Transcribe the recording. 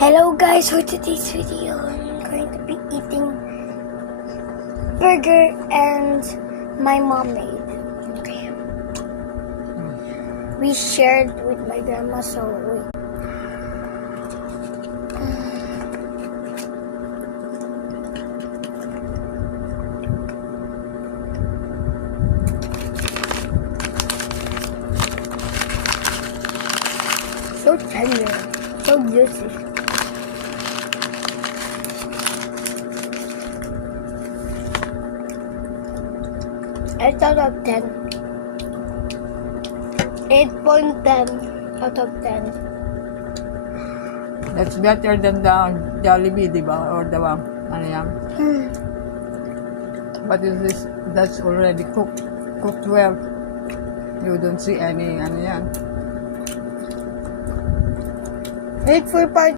Hello guys, for today's video, I'm going to be eating burger and my mom made. Okay. We shared with my grandma, so wait. So tender, so juicy. 8 out of 10. 8.10 out of 10. That's better than the Jollibee, di ba? Or the ano yan? But is this, that's already cooked well. You don't see any ano yan. 8 for part